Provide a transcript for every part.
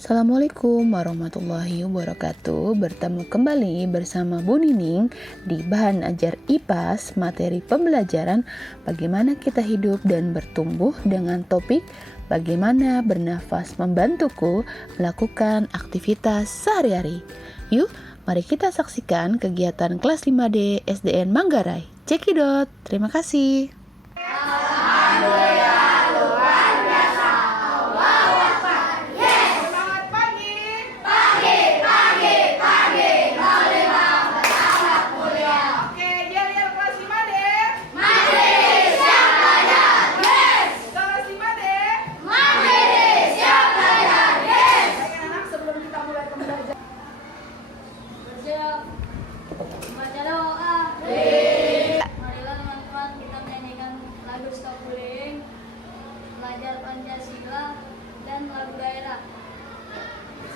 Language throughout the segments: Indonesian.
Assalamualaikum warahmatullahi wabarakatuh. Bertemu kembali bersama Bu Nining di Bahan Ajar IPAS, materi pembelajaran bagaimana kita hidup dan bertumbuh dengan topik bagaimana bernafas membantuku melakukan aktivitas sehari-hari. Yuk, mari kita saksikan kegiatan kelas 5D SDN Manggarai. Cekidot, terima kasih. Baca doa. Marilah teman-teman kita menyanyikan lagu Stop Bullying, belajar Pancasila dan lagu daerah.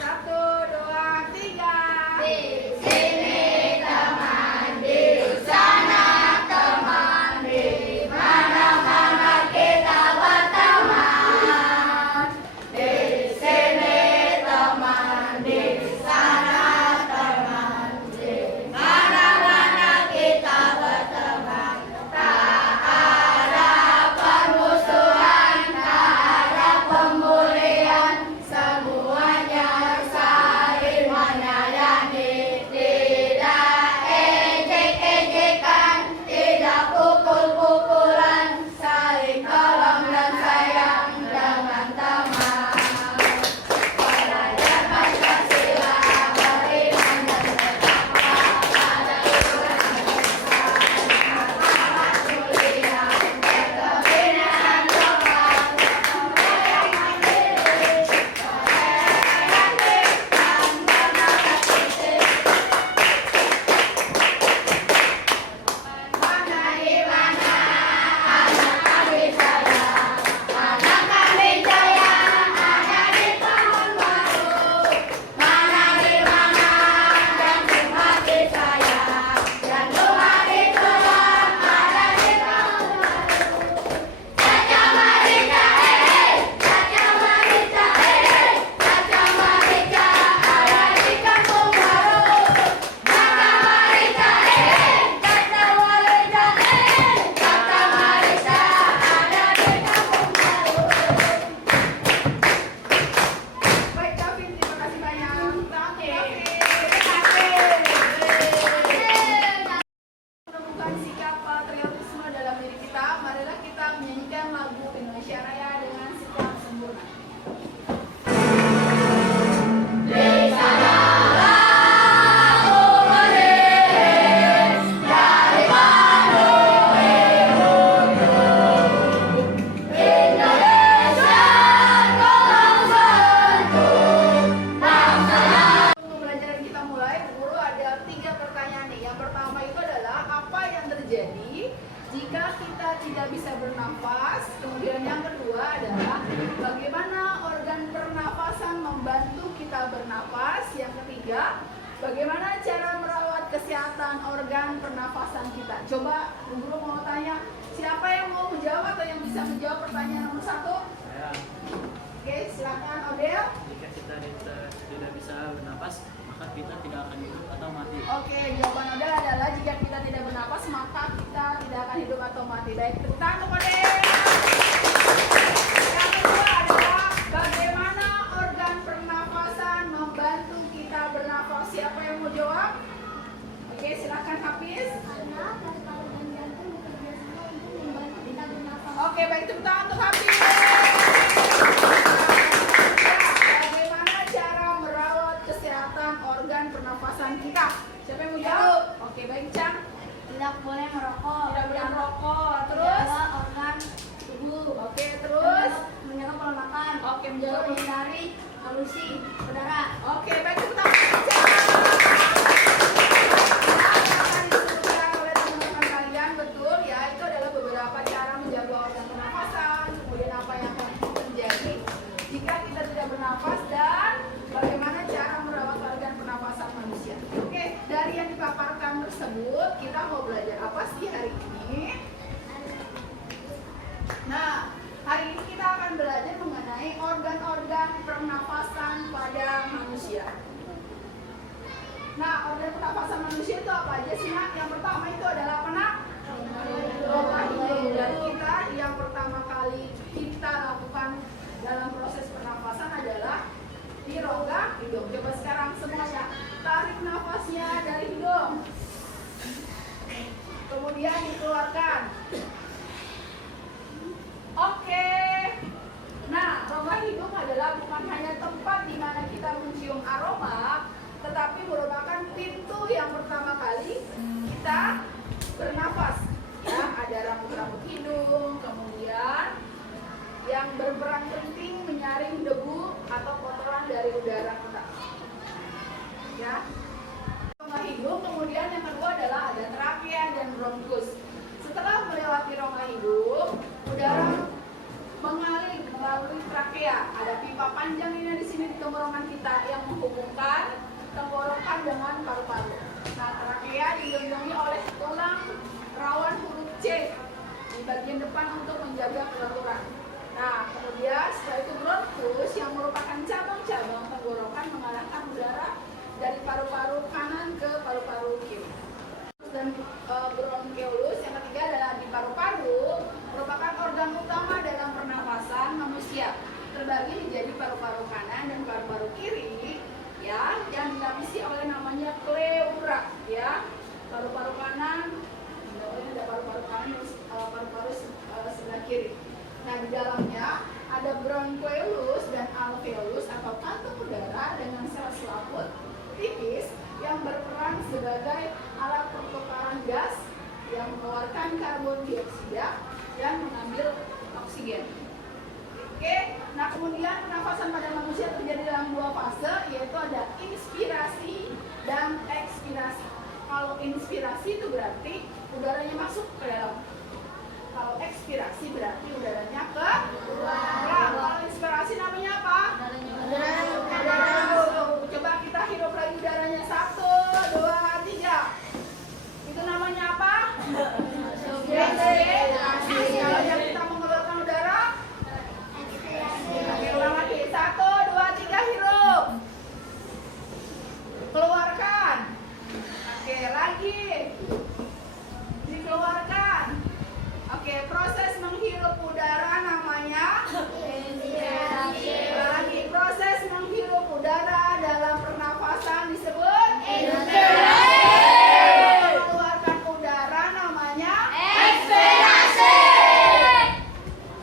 1, 2, 3. Di sini teman, di sana teman, di mana-mana kita berteman. Di sini teman, di sana teman, di mana-mana kita berteman. Tak ada permusuhan, tak ada pembulian, semuanya saling menyayangi. Tidak ejek-ejekan, tidak pukul-pukulan, saling tolong dan sayang dengan teman. Belajar Pancasila, beriman dan bertakwa pada Tuhan Muhammad mulia, berkebinaan lokal, yang mandiri, toleransi, dan bernegara. Mana di mana anak kami jaya, anak kami jaya ada di tahun baru. Mana di mana jantung hati saya, jantung hati Tuhan ada di tahun baru. Caca Marica, Caca Marica, Caca Marica ada di kampung baru. Caca Marica, Caca Marica, Caca Marica ada di kampung baru. Baik, Kavin, terima kasih banyak. Menemukan sikap patriotisme dalam diri kita, marilah kita menyanyikan lagu Indonesia Raya dengan sikap sempurna. Untuk pelajaran kita mulai, guru ada 3 pertanyaan nih. Yang pertama itu adalah apa yang terjadi jika kita tidak bisa bernafas. Kemudian yang kedua adalah bagaimana organ pernafasan membantu kita bernafas. Yang ketiga, bagaimana cara merawat kesehatan organ pernafasan kita. Coba guru mau tanya, siapa yang mau menjawab atau yang bisa menjawab pertanyaan nomor 1? Oke, silakan Odel. Jika kita tidak bisa bernapas, maka kita tidak akan hidup atau mati. Oke, jawaban Odel adalah jika kita tidak bernapas maka kita tidak akan hidup atau mati. Baik, tepuk tangan untuk Odel. Yang kedua adalah bagaimana organ pernafasan membantu kita bernafas. Siapa yang mau jawab? Oke, silakan Hafiz. Oke, baik, tepuk tangan untuk Hafiz. Bagaimana cara merawat kesehatan organ pernafasan kita? Siapa yang mau jawab? Oke, baik, Cang. Tidak boleh merokok. Tidak boleh merokok. Terus? Menjaga organ tubuh. Oke, terus? Menjaga pola makan. Oke, menjaga pola- menghindari polusi udara. Oke, baik, tepuk tangan untuk Cang. Apa yang disebutkan oleh teman-teman kalian betul ya? Itu adalah beberapa cara menjaga organ pernafasan. Kemudian apa yang akan terjadi jika kita tidak bernafas dan bagaimana cara merawat organ pernafasan manusia. Oke, dari yang dipaparkan tersebut kita mau belajar apa sih hari ini? Nah, hari ini kita akan belajar mengenai organ-organ pernafasan pada manusia. Nah, organ pernafasan manusia itu apa aja sih, Nak? Yang pertama itu adalah apa, Nak? Rongga hidung. Dan kita yang pertama kali kita lakukan dalam proses pernafasan adalah di rongga hidung. Coba sekarang semuanya tarik nafasnya dari hidung, kemudian dikeluarkan. Oke. Nah, rongga hidung adalah bukan hanya tempat di mana kita mencium aroma, tetapi merupakan pintu yang pertama kali kita bernafas. Ya, ada rambut-rambut hidung, kemudian yang berperan penting menyaring debu atau kotoran dari udara kita. Ya. Rongga hidung, kemudian yang kedua adalah ada trakea dan bronkus. Setelah melewati rongga hidung, udara mengalir melalui trakea. Ada pipa panjang ini di sini di tenggorokan kita yang menghubungkan tenggorokan dengan paru-paru. Nah, trakea dilindungi oleh tulang rawan huruf C di bagian depan untuk menjaga kelenturan. Nah, kemudian setelah itu bronkus yang merupakan cabang-cabang tenggorokan mengalahkan udara dari paru-paru kanan ke paru-paru kiri. Dan bronkeolus yang ketiga adalah di paru-paru, merupakan organ utama dalam pernafasan manusia. Terbagi menjadi paru-paru kanan dan paru-paru kiri, ya, yang dilapisi oleh namanya pleura, ya. Paru-paru kanan, ada paru-paru kanan dan paru-paru sebelah kiri. Nah, di dalamnya ada bronchoelus dan alveolus atau kantung udara dengan sel selaput tipis yang berperan sebagai alat pertukaran gas yang mengeluarkan karbon dioksida dan mengambil oksigen. Oke, nah kemudian pernafasan pada manusia terjadi dalam dua fase, yaitu ada inspirasi dan ekspirasi. Kalau inspirasi itu berarti udaranya masuk ke dalam. Kalau ekspirasi berarti udaranya ke luar. Nah, kalau inspirasi namanya apa? Udara masuk. Coba kita hirup lagi udaranya. 1, 2, 3. Itu namanya apa? Ekspirasi. Kalau yang kita mengeluarkan udara? Oke, ulang lagi. 1, 2, 3, hirup. Keluarkan. Oke, lagi. Dikeluarkan. Oke, proses menghirup udara namanya inspirasi. Lagi, proses menghirup udara dalam pernafasan disebut inspirasi. Mengeluarkan udara namanya ekspirasi.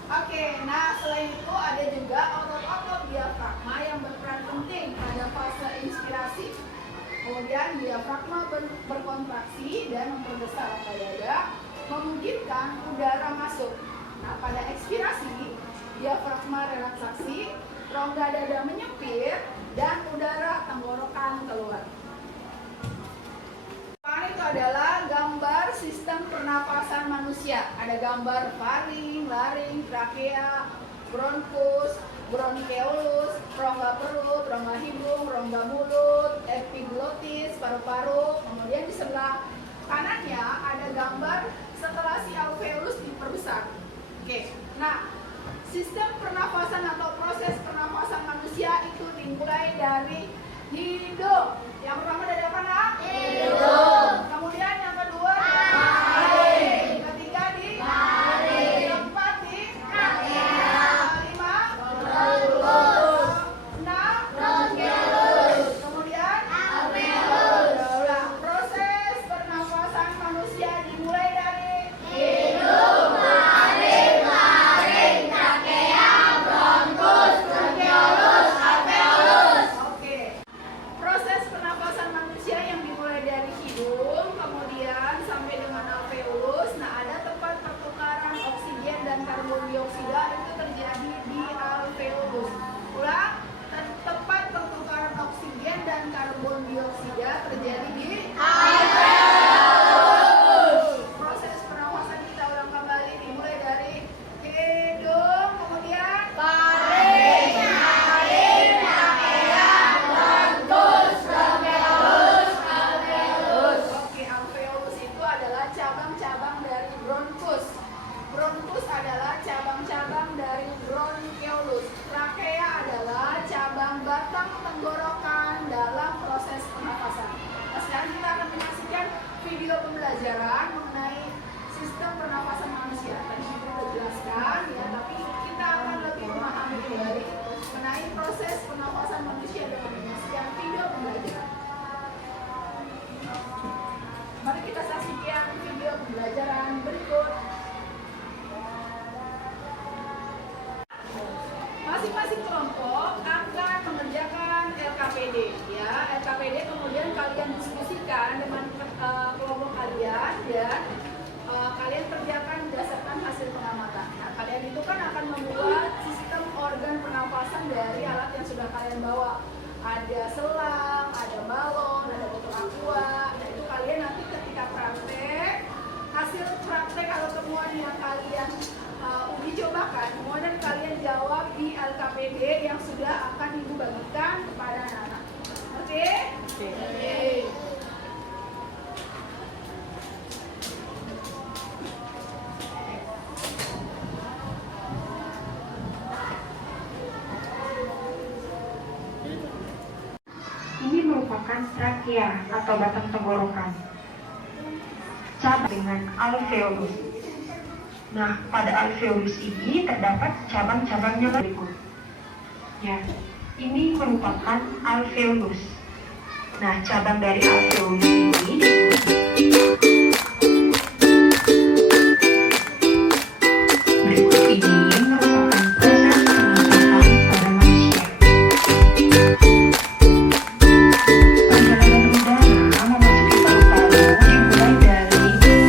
Oke, nah selain itu ada juga otot-otot diafragma yang berperan penting pada fase inspirasi. Kemudian diafragma berkontraksi dan memperbesar rongga dada, memungkinkan udara masuk. Nah, pada ekspirasi, diafragma relaksasi, rongga dada menyempit, dan udara tenggorokan keluar. Itu adalah gambar sistem pernapasan manusia. Ada gambar faring, laring, trakea, bronkus, bronkeolus, rongga perut, rongga hidung, rongga mulut, epiglotis, paru-paru. Kemudian di sebelah kanannya ada gambar setelah si alveolus diperbesar. Oke, nah sistem pernafasan atau proses pernafasan manusia itu dimulai dari hidung. Yang pertama dari apa, Nak? Hidung. Kemudian yang kedua laring. Ketiga di laring. Keempat di trakea. Kelima bronkus. Enam bronkeolus. Kemudian alveolus. Ulang. Proses pernafasan manusia dimulai dari hidung, laring, trakea, bronkus, bronkeolus, alveolus. Oke. Proses pernafasan manusia yang dimulai dari hidung sudah kalian bawa. Ada selang, ada balon, ada botol aqua. Nah itu kalian nanti ketika praktek, hasil praktek atau temuan yang kalian uji cobakan, kemudian kalian jawab di LKPD yang sudah akan ibu bagikan kepada anak-anak. Oke? Oke. Ini merupakan trakea atau batang tenggorokan. Cabang dengan alveolus. Nah, pada alveolus ini terdapat cabang-cabangnya berikut. Ya, ini merupakan alveolus. Nah, cabang dari alveolus ini berikut ini merupakan proses pernapasan pada manusia. Perjalanan udara memasuki paru-paru dimulai dari udara memasuki rongga hidung.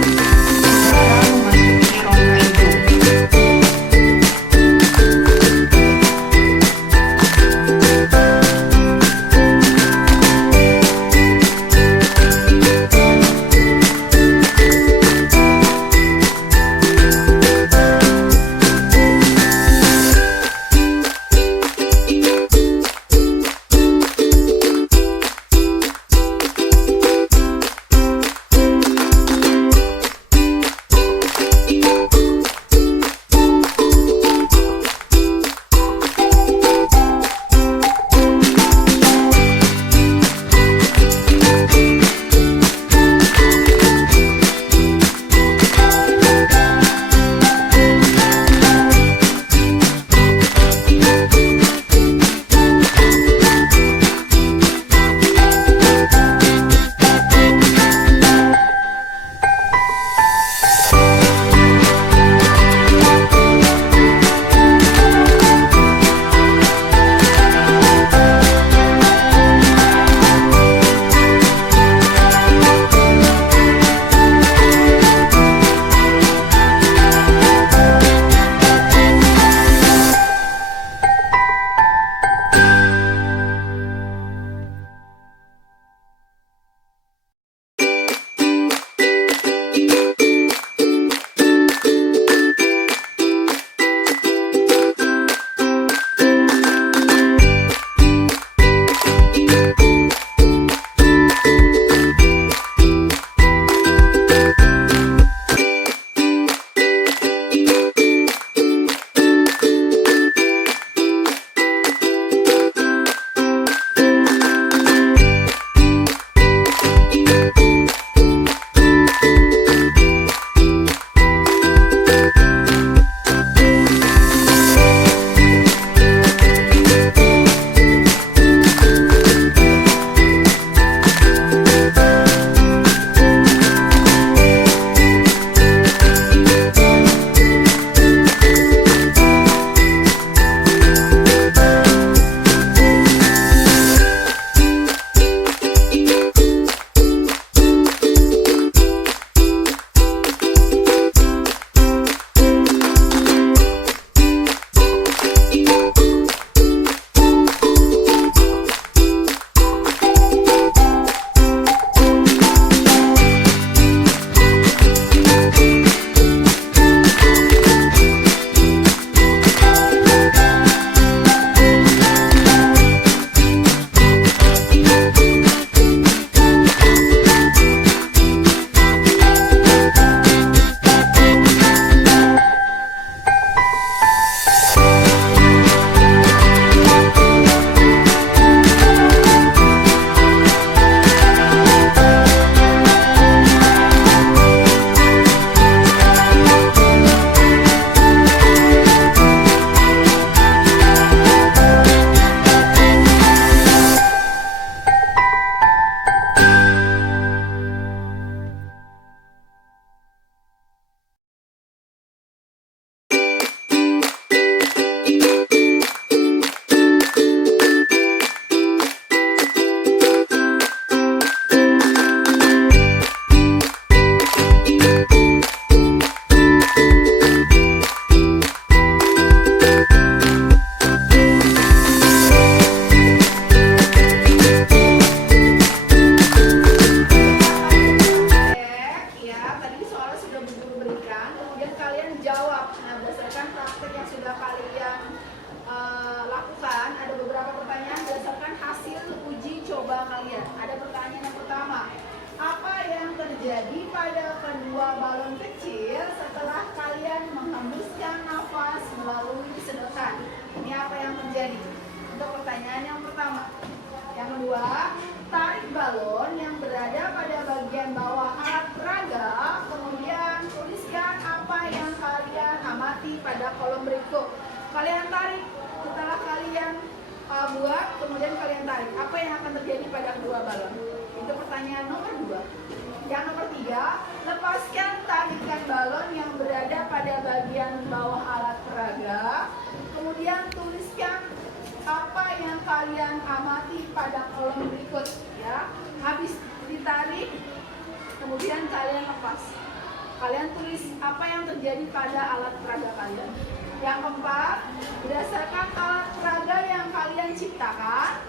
balon? Itu pertanyaan nomor 2. Yang nomor 3, lepaskan tarikan balon yang berada pada bagian bawah alat peraga. Kemudian tuliskan apa yang kalian amati pada kolom berikut ya. Habis ditarik, kemudian kalian lepas. Kalian tulis apa yang terjadi pada alat peraga kalian. Yang keempat, berdasarkan alat peraga yang kalian ciptakan,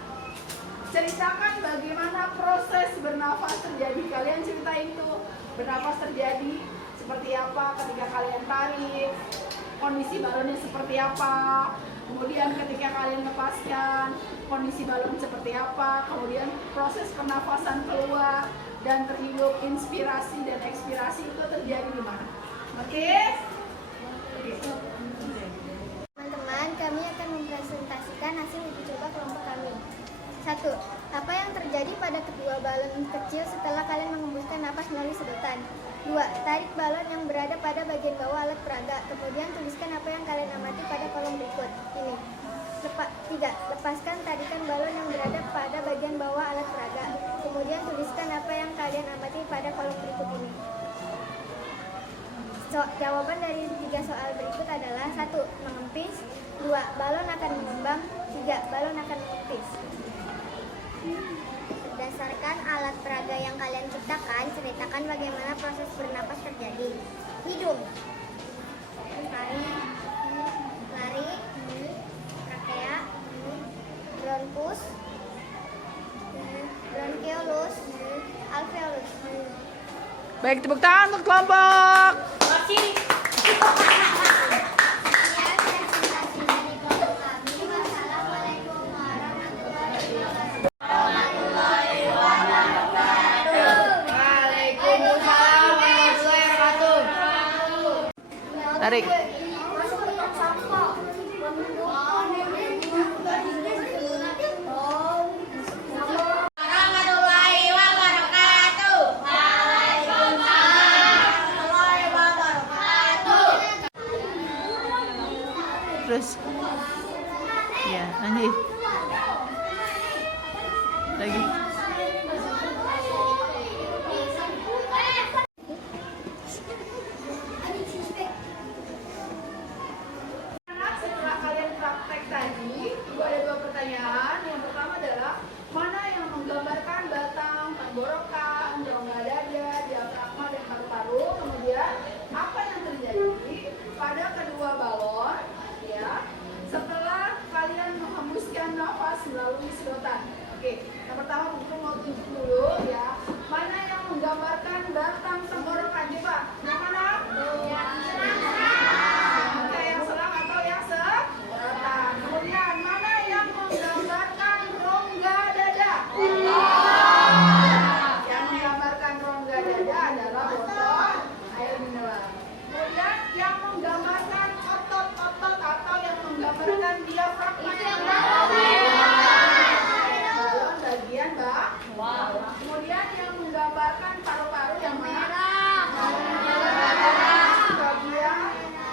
ceritakan bagaimana proses bernafas terjadi. Kalian ceritain tuh bernafas terjadi seperti apa ketika kalian tarik, kondisi balonnya seperti apa, kemudian ketika kalian lepaskan, kondisi balon seperti apa, kemudian proses pernafasan keluar dan terhirup inspirasi dan ekspirasi itu terjadi di mana. Oke? Teman-teman, kami akan mempresentasikan hasil uji coba kelompok kami. 1. Apa yang terjadi pada kedua balon kecil setelah kalian mengembuskan napas melalui sedotan? 2. Tarik balon yang berada pada bagian bawah alat peraga. Kemudian tuliskan apa yang kalian amati pada kolom berikut ini. 3. Lepaskan tarikan balon yang berada pada bagian bawah alat peraga. Kemudian tuliskan apa yang kalian amati pada kolom berikut ini. Jawaban dari 3 soal berikut adalah 1. Mengempis. 2. Balon akan mengembang. 3. Balon akan mengempis. Berdasarkan alat peraga yang kalian ciptakan, ceritakan bagaimana proses bernapas terjadi. Hidung, lari, trakea, bronkus, bronkiolus, alveolus. Baik, tepuk tangan untuk kelompok. Sekian presentasi dari kelompok kami. Wassalamualaikum warahmatullahi wabarakatuh. Waalaikumsalam warahmatullahi wabarakatuh. Tarik. Masuk ke tong sampah. Warahmatullahi wabarakatuh. Waalaikumsalam warahmatullahi wabarakatuh. Terus. Ya, lanjut. Lagi. Setelah kalian praktek tadi, itu ada 2 pertanyaan. Yang pertama adalah mana yang menggambarkan batang, tenggorokan, rongga dada, diafragma dan paru-paru. Kemudian apa yang terjadi pada kedua balon, ya, setelah kalian menghembuskan nafas melalui sedotan. Oke, yang pertama buku mau tunjuk dulu ya. Mana yang menggambarkan batang tenggorokan? Coba, yang mana? Oke, yang selang atau yang sedotan. Kemudian mana yang menggambarkan rongga dada? Yang menggambarkan rongga dada adalah botol air mineral. Kemudian yang menggambarkan otot-otot atau yang menggambarkan diafragma bagian bawah. Kemudian yang menggambarkan paru-paru yang mana? Bagian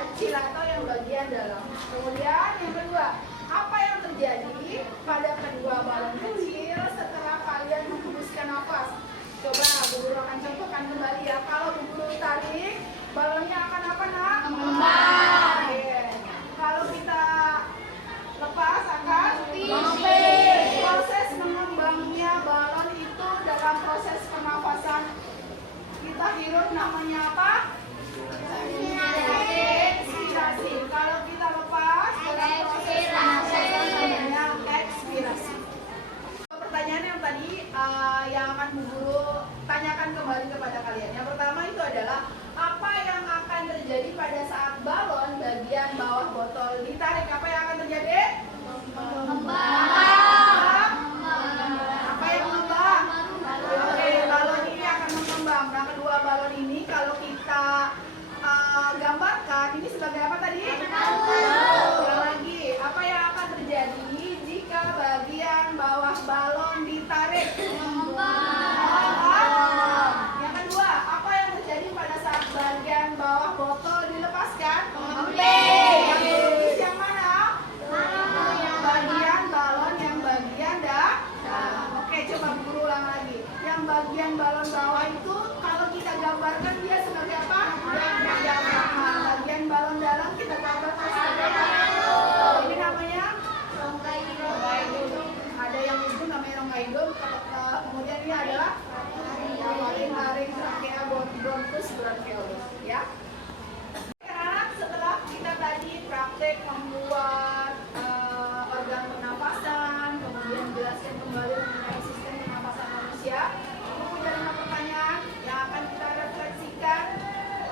kecil atau yang bagian dalam. Kemudian yang kedua, apa yang terjadi pada kedua balon kecil setelah kalian menghembuskan nafas? Coba Bu Guru akan contohkan kembali ya. Kalau Bu Guru tarik, balonnya akan apa nak? Mengembang. Oke. Kalau kita lepas akan mengempis. Proses mengembangnya balon itu dalam proses pernafasan kita hirup namanya apa? Ekspirasi. Kalau kita lepas dalam proses pernafasan namanya ekspirasi. Pertanyaan yang tadi yang akan Bu Guru tanyakan kembali kepada kalian. Yang pertama itu adalah apa yang akan terjadi pada saat balon bagian bawah botol ditarik? Apa yang akan terjadi? Mengembang. Apa yang mengembang? Oke, balon ini akan mengembang. Nah, kedua balon ini kalau kita gambarkan ini sebagai apa tadi? Ulang lagi. Apa yang akan terjadi jika bagian bawah balon ditarik? Mengembang. Yang kedua, apa Kemudian ini adalah laring trakea bronkus bronchiolus ya. Sekarang setelah kita tadi praktek membuat organ pernapasan, kemudian jelaskan kembali mengenai sistem pernapasan manusia, aku punya 5 pertanyaan yang akan kita refleksikan,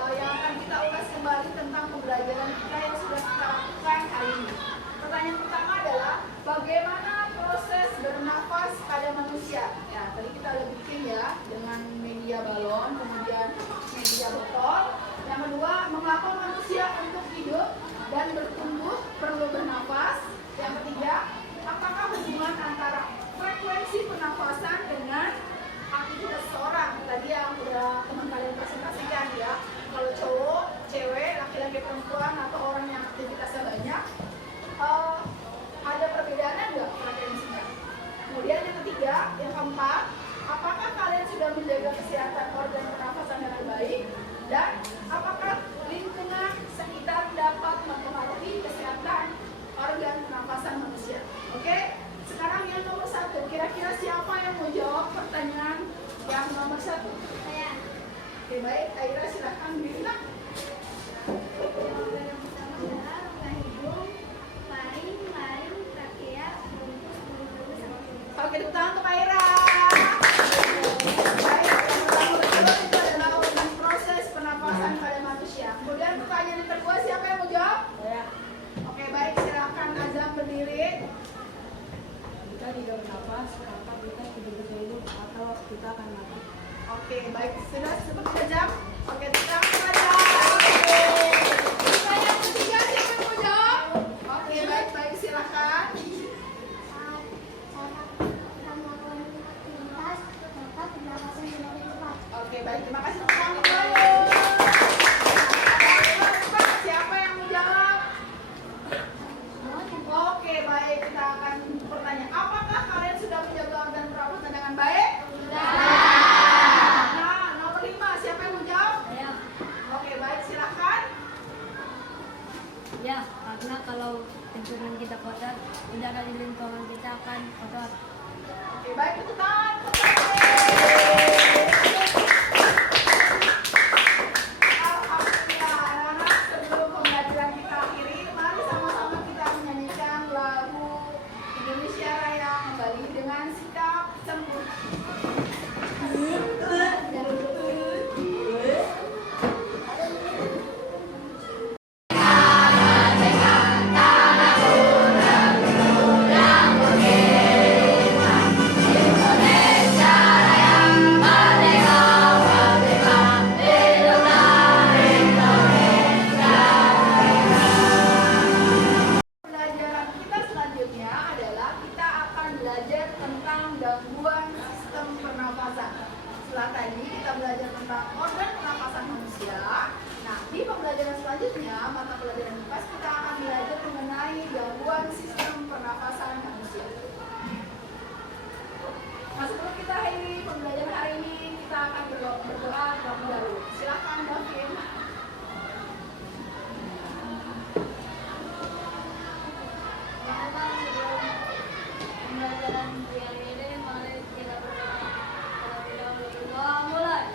yang akan kita ulas kembali tentang pembelajaran kita yang sudah kita lakukan hari ini. Pertanyaan pertama adalah bagaimana proses bernafas pada manusia? Ya, tadi kita udah bikin ya dengan media balon, kemudian media botol. Yang kedua, mengapa manusia untuk hidup dan bertumbuh perlu bernafas? Yang ketiga, apakah hubungan antara frekuensi pernafasan dengan aktivitas seseorang? Tadi yang udah teman kalian presentasikan ya. Kalau cowok, cewek, laki-laki, perempuan atau orang yang aktivitasnya banyak, ada perbedaannya nggak frekuensinya? Kemudian yang ketiga, yang keempat, apakah kalian sudah menjaga kesehatan organ pernafasan dengan baik? Dan apakah lingkungan sekitar dapat mempengaruhi kesehatan organ pernafasan manusia? Oke, sekarang yang nomor 1, kira-kira siapa yang mau jawab pertanyaan yang nomor 1? Saya. Oke, baik, Aira silahkan bilang. Jawaban yang pertama adalah rongga hidung, laring, trakea, bronkus, bronchiolus, sama bronkus. Oke, tepuk tangan untuk Aira. Baik, yang pertama betul itu adalah organ proses pernapasan pada manusia. Kemudian pertanyaan yang kedua, siapa yang mau jawab? Saya. Oke, baik, silakan Azam berdiri. Kita tidak bernafas, maka kita tidak bisa hidup atau kita akan mati. Oke, baik, sudah seperti Azam. Oke, kita Azam. Pertanyaan ketiga, siapa yang mau jawab? Oke, baik, silakan. Oke, baik, terima kasih untuk kamu. Siapa yang mau jawab? Oke, baik, kita akan bertanya. Apakah kalian sudah menjaga organ pernapasan dengan baik? Nah, nomor 5, siapa yang mau jawab? Oke, baik, silakan. Ya, karena kalau lingkungan kita kotor, udara di lingkungan kita akan kotor. Oke, baik, tepuk tangan. Alhamdulillah, anak-anak, sebelum pembelajaran kita akhiri, mari sama-sama kita menyanyikan lagu Indonesia Raya kembali dengan sikap sempurna. Pembelajaran kita selanjutnya adalah kita akan belajar tentang gangguan sistem pernapasan. Setelah tadi kita belajar tentang organ pernapasan manusia. Nah, di pembelajaran selanjutnya, mata pelajaran IPAS, kita akan belajar mengenai gangguan sistem pernapasan manusia. Nah, sebelum kita akhiri pembelajaran hari ini, kita akan berdoa terlebih dahulu. Silakan, Davin. Pembelajaran yang ini mari kita berdoa. Terlebih dahulu berdoa mulai.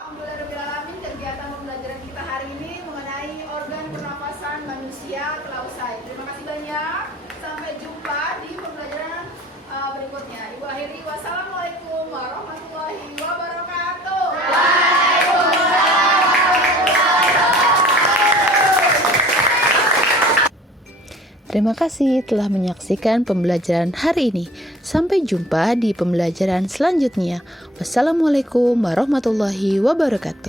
Alhamdulillahirrahmanirrahim, kegiatan pembelajaran kita hari ini mengenai organ pernapasan manusia telah usai. Terima kasih banyak. Sampai jumpa di pembelajaran berikutnya. Ibu akhiri, wassalamualaikum warahmatullahi wabarakatuh. Terima kasih telah menyaksikan pembelajaran hari ini. Sampai jumpa di pembelajaran selanjutnya. Wassalamualaikum warahmatullahi wabarakatuh.